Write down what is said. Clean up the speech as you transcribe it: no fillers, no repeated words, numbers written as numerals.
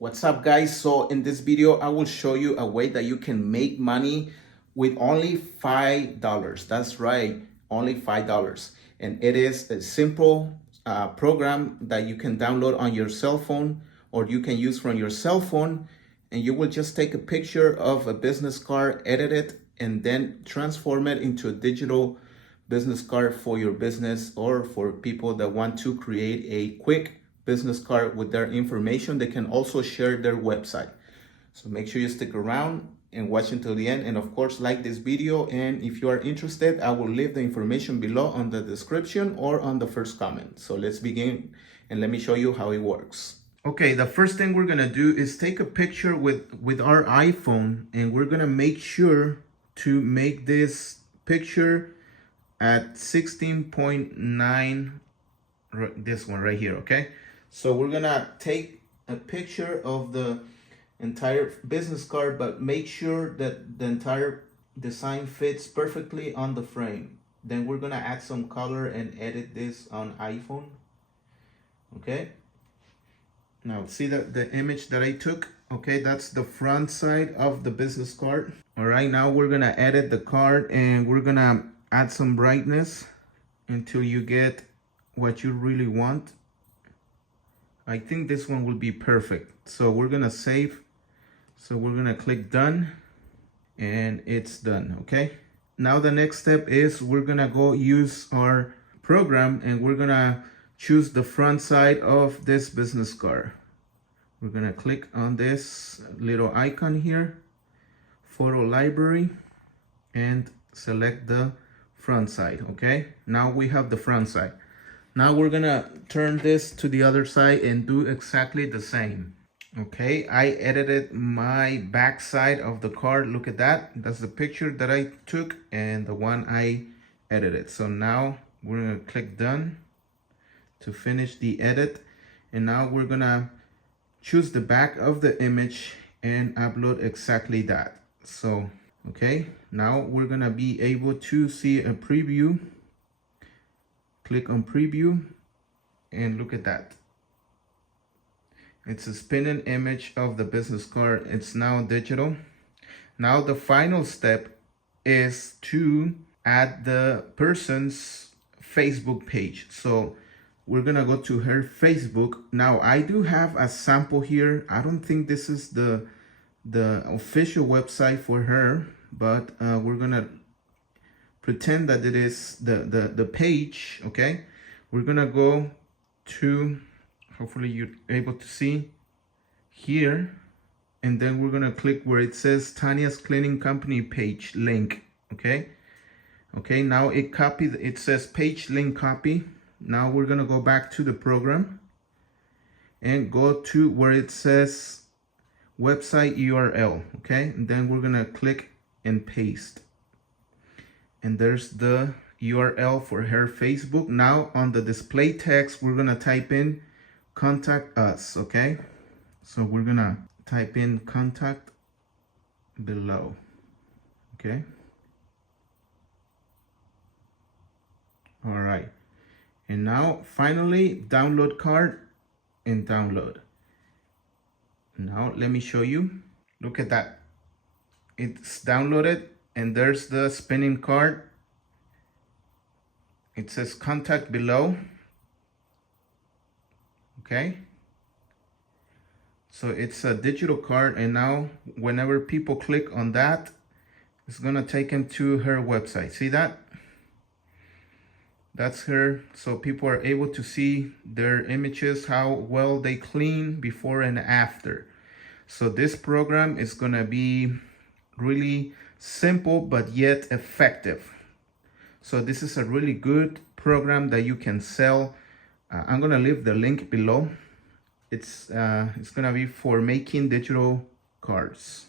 What's up, guys? So in this video I will show you a way that you can make money with only $5. That's right, only $5. And it is a simple program that you can download on your cell phone, or you can use from your cell phone, and you will just take a picture of a business card, edit it, and then transform it into a digital business card for your business, or for people that want to create a quick business card with their information. They can also share their website. So make sure you stick around and watch until the end, and of course like this video. And if you are interested, I will leave the information below on the description or on the first comment. So let's begin and let me show you how it works. Okay, the first thing we're gonna do is take a picture with our iPhone, and we're gonna make sure to make this picture at 16.9, this one right here. Okay, so we're gonna take a picture of the entire business card, but make sure that the entire design fits perfectly on the frame. Then we're gonna add some color and edit this on iPhone. Okay, now see the image that I took. Okay, that's the front side of the business card. All right, now we're gonna edit the card, and we're gonna add some brightness until you get what you really want. I think this one will be perfect. So we're gonna save. So we're gonna click done, and it's done. Okay, now the next step is we're gonna go use our program, and we're gonna choose the front side of this business card. We're gonna click on this little icon here, photo library, and select the front side. Okay, now we have the front side. Now we're gonna turn this to the other side and do exactly the same. Okay, I edited my back side of the card. Look at that. That's the picture that I took and the one I edited. So now we're gonna click done to finish the edit. And now we're gonna choose the back of the image and upload exactly that. So, okay, now we're gonna be able to see a preview. Click on preview, and look at that. It's a spinning image of the business card. It's now digital. Now the final step is to add the person's Facebook page. So we're gonna go to her Facebook. Now I do have a sample here. I don't think this is the official website for her, but we're gonna pretend that it is the page. Okay, we're gonna go to, hopefully you're able to see here, and then we're gonna click where it says Tanya's Cleaning Company page link. Okay, now it says page link copy. Now we're gonna go back to the program and go to where it says website URL. Okay, and then we're gonna click and paste, and there's the URL for her Facebook. Now on the display text, we're gonna type in contact us. Okay, so we're gonna type in contact below. Okay, all right, and now finally download card, and download. Now let me show you. Look at that, it's downloaded, and there's the spinning card. It says contact below. Okay, so it's a digital card, and now whenever people click on that, it's gonna take them to her website. See that? That's her. So people are able to see their images, how well they clean before and after. So this program is gonna be really simple but yet effective. So this is a really good program that you can sell. I'm gonna leave the link below. It's gonna be for making digital cards.